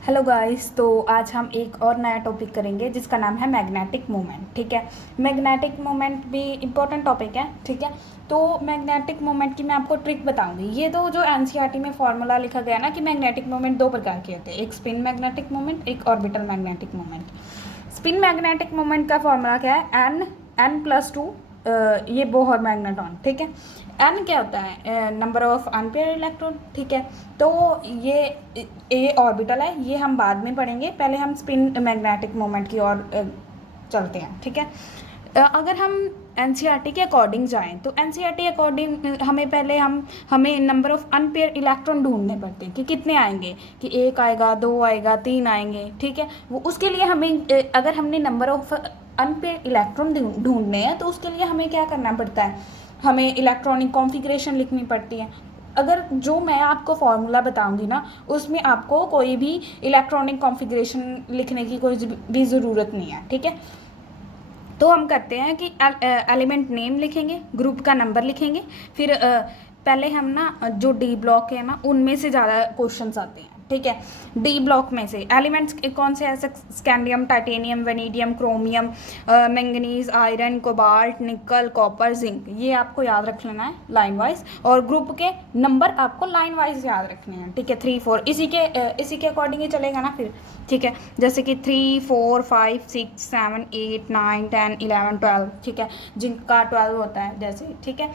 Hello guys. तो आज हम एक और नया टॉपिक करेंगे जिसका नाम है मैग्नेटिक मोमेंट। ठीक है, मैग्नेटिक मोमेंट भी इम्पोर्टेंट टॉपिक है। ठीक है, तो मैग्नेटिक मोमेंट की मैं आपको ट्रिक बताऊंगी। ये तो जो एनसीईआरटी में फॉर्मूला लिखा गया ना कि मैग्नेटिक मोमेंट दो प्रकार के होते हैं, एक स्पिन मैग्नेटिक मोमेंट, एक orbital magnetic moment. Spin magnetic moment का फॉर्मूला क्या है? n+2 ये बोहर मैग्नेटॉन। ठीक है, एन क्या होता है? Number of unpaired electron. ठीक है, तो ये ऑर्बिटल है, ये हम बाद में पढ़ेंगे। पहले हम स्पिन मैग्नेटिक मोमेंट की ओर चलते हैं। ठीक है, अगर हम एनसीईआरटी के अकॉर्डिंग जाएं तो एनसीईआरटी अकॉर्डिंग हमें नंबर ऑफ अनपेयर इलेक्ट्रॉन ढूंढने पड़ते हैं कि कितने आएंगे, कि एक आएगा, दो आएगा, तीन आएंगे। ठीक है, वो उसके लिए हमें अगर हमने नंबर ऑफ अनपेयर इलेक्ट्रॉन ढूंढने हैं तो उसके लिए हमें क्या करना पड़ता है? हमें इलेक्ट्रॉनिक कॉन्फ़िगरेशन लिखनी पड़ती है। अगर जो मैं आपको फार्मूला बताऊंगी ना उसमें आपको कोई भी इलेक्ट्रॉनिक कॉन्फ़िगरेशन लिखने की कोई भी ज़रूरत नहीं है। ठीक है, तो हम करते हैं कि एलिमेंट नेम लिखेंगे, ग्रुप का नंबर लिखेंगे, फिर पहले हम ना जो डी ब्लॉक है ना उनमें से ज़्यादा क्वेश्चंस आते हैं। ठीक है, डी ब्लॉक में से एलिमेंट्स कौन से ऐसे? Scandium, titanium, vanadium, chromium, manganese, iron, cobalt, निकल, कॉपर, जिंक। ये आपको याद रख लेना है लाइन वाइज, और ग्रुप के नंबर आपको लाइन वाइज याद रखने हैं। ठीक है, 3 4 इसी के अकॉर्डिंग ही चलेगा ना फिर। ठीक है, जैसे कि 3 4 5 6 7 8 9 10 11 12। ठीक है, जिनका 12 होता है जैसे। ठीक है,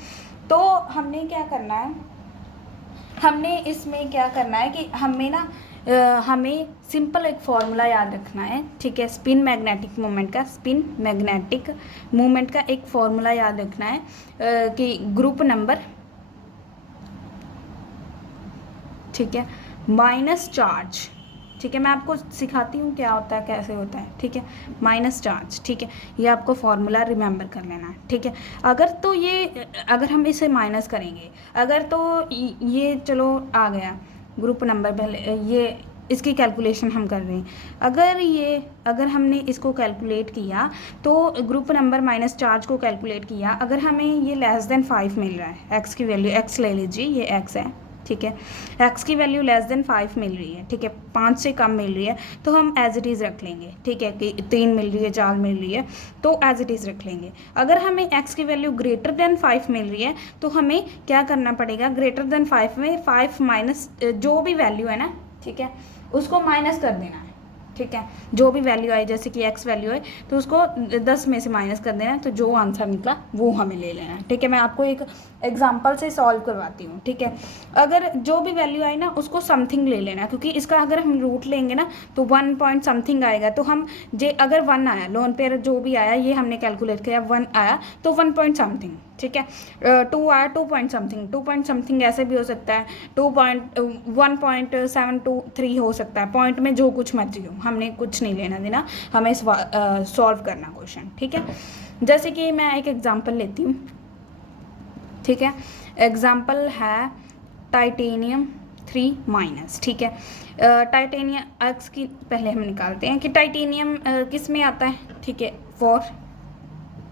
तो हमने क्या करना है, हमने इसमें क्या करना है कि हमें सिंपल एक फॉर्मूला याद रखना है। ठीक है, स्पिन मैग्नेटिक मोमेंट का एक फॉर्मूला याद रखना है कि ग्रुप नंबर, ठीक है, माइनस चार्ज। ठीक है, मैं आपको सिखाती हूँ क्या होता है, कैसे होता है। ठीक है, माइनस चार्ज। ठीक है, ये आपको फॉर्मूला रिमेंबर कर लेना है। ठीक है, अगर हम इसे माइनस करेंगे, अगर तो ये चलो आ गया ग्रुप नंबर, पहले ये इसकी कैलकुलेशन हम कर रहे हैं। अगर हमने इसको कैलकुलेट किया तो ग्रुप नंबर माइनस चार्ज को कैलकुलेट किया, अगर हमें ये लेस देन 5 मिल रहा है, एक्स की वैल्यू, एक्स ले लीजिए, ये एक्स है। ठीक है, एक्स की वैल्यू लेस देन 5 मिल रही है। ठीक है, 5 से कम मिल रही है तो हम एज इट इज़ रख लेंगे। ठीक है, कि 3 मिल रही है, 4 मिल रही है, तो एज इट इज़ रख लेंगे। अगर हमें एक्स की वैल्यू ग्रेटर देन 5 मिल रही है तो हमें क्या करना पड़ेगा? ग्रेटर देन 5 में 5 माइनस जो भी वैल्यू है ना, ठीक है, उसको माइनस कर देना है। ठीक है, जो भी वैल्यू आई, जैसे कि एक्स वैल्यू है तो उसको 10 में से माइनस कर देना है, तो जो आंसर निकला वो हमें ले लेना है। ठीक है, मैं आपको एक एग्जांपल से सॉल्व करवाती हूँ। ठीक है, अगर जो भी वैल्यू आई ना उसको समथिंग ले लेना, क्योंकि इसका अगर हम रूट लेंगे ना तो 1 पॉइंट समथिंग आएगा। तो हम अगर 1 आया, लोन पेयर जो भी आया ये हमने कैलकुलेट किया, 1 आया तो 1 पॉइंट समथिंग। ठीक है, 2 आया 2 पॉइंट समथिंग, 2 पॉइंट समथिंग ऐसे भी हो सकता है, 1.723 हो सकता है। पॉइंट में जो कुछ मर्जी हो, हमने कुछ नहीं लेना देना, हमें सॉल्व करना क्वेश्चन। ठीक है, जैसे कि मैं एक एग्जांपल लेती हूँ। ठीक है, एग्जांपल है टाइटेनियम 3 माइनस। ठीक है, टाइटेनियम एक्स की पहले हम निकालते हैं कि टाइटेनियम किस में आता है। ठीक है, 4।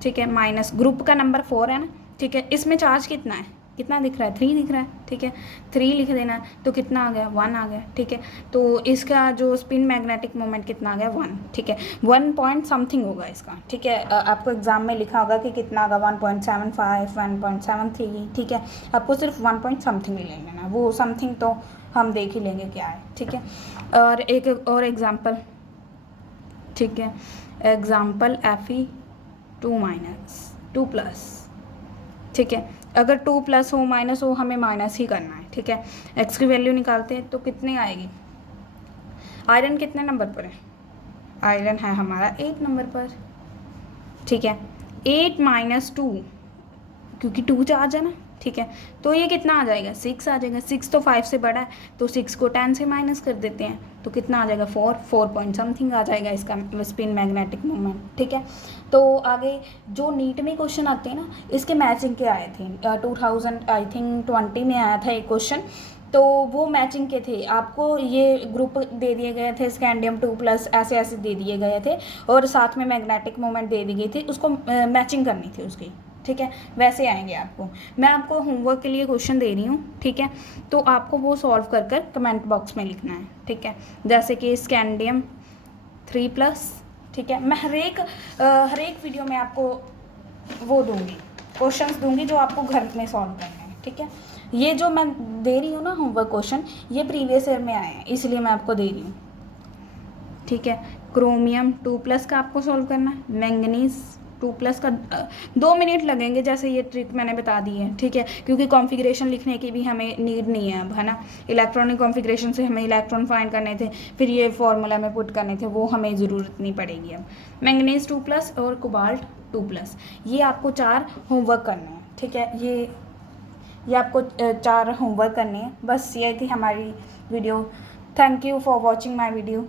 ठीक है, माइनस ग्रुप का नंबर 4 है ना। ठीक है, इसमें चार्ज कितना है, कितना दिख रहा है? 3 दिख रहा है। ठीक है, 3 लिख देना, तो कितना आ गया? 1 आ गया। ठीक है, तो इसका जो स्पिन मैग्नेटिक मोमेंट कितना आ गया? 1। ठीक है, 1 पॉइंट समथिंग होगा इसका। ठीक है, आपको एग्जाम में लिखा होगा कि कितना होगा, 1.75, 1.73। ठीक है, आपको सिर्फ 1 पॉइंट समथिंग ले लेना, वो समथिंग तो हम देख ही लेंगे क्या है। ठीक है, और एक और एग्जाम्पल। ठीक है, एग्जाम्पल Fe2 माइनस 2 प्लस। ठीक है, अगर 2 प्लस हो माइनस हो, हमें माइनस ही करना है। ठीक है, एक्स की वैल्यू निकालते हैं तो कितनी आएगी? आयरन कितने नंबर पर है? आयरन है हमारा 8 नंबर पर। ठीक है, 8 माइनस 2, क्योंकि 2 चार्ज है ना। ठीक है, तो ये कितना आ जाएगा? 6 आ जाएगा। 6 तो 5 से बड़ा है, तो 6 को 10 से माइनस कर देते हैं, तो कितना आ जाएगा? 4 पॉइंट समथिंग आ जाएगा इसका स्पिन मैग्नेटिक मोमेंट। ठीक है, तो आगे जो नीट में क्वेश्चन आते हैं ना, इसके मैचिंग के आए थे 2000 आई थिंक 20 में आया था एक क्वेश्चन, तो वो मैचिंग के थे। आपको ये ग्रुप दे दिए गए थे, स्कैंडियम 2 प्लस ऐसे ऐसे दे दिए गए थे, और साथ में मैग्नेटिक मोमेंट दे दी गई थी, उसको मैचिंग करनी थी उसकी। ठीक है, वैसे आएंगे आपको। मैं आपको होमवर्क के लिए क्वेश्चन दे रही हूँ, ठीक है, तो आपको वो सॉल्व कर कर कमेंट बॉक्स में लिखना है, ठीक है। जैसे कि स्कैंडियम 3+, ठीक है। मैं हर एक वीडियो में आपको वो दूंगी, क्वेश्चंस दूंगी जो आपको घर में सॉल्व करना है, ठीक है। ये जो मैं दे रही हूँ ना होमवर्क क्वेश्चन, ये प्रीवियस ईयर में आए हैं, इसलिए मैं आपको दे रही हूँ, ठीक है। क्रोमियम 2+ का आपको सॉल्व करना है, मैंगनीज 2+ का 2 मिनट लगेंगे, जैसे ये ट्रिक मैंने बता दी है, ठीक है, क्योंकि कॉन्फ़िगरेशन लिखने की भी हमें नीड नहीं है अब, है ना। इलेक्ट्रॉनिक कॉन्फ़िगरेशन से हमें इलेक्ट्रॉन फाइंड करने थे, फिर ये फार्मूला में पुट करने थे, वो हमें ज़रूरत नहीं पड़ेगी अब। मैंगनीज 2+ और कोबाल्ट 2+, ये आपको 4 होमवर्क करने हैं, ठीक है। ये आपको 4 होमवर्क करने हैं। बस ये थी हमारी video. Thank you for watching my video.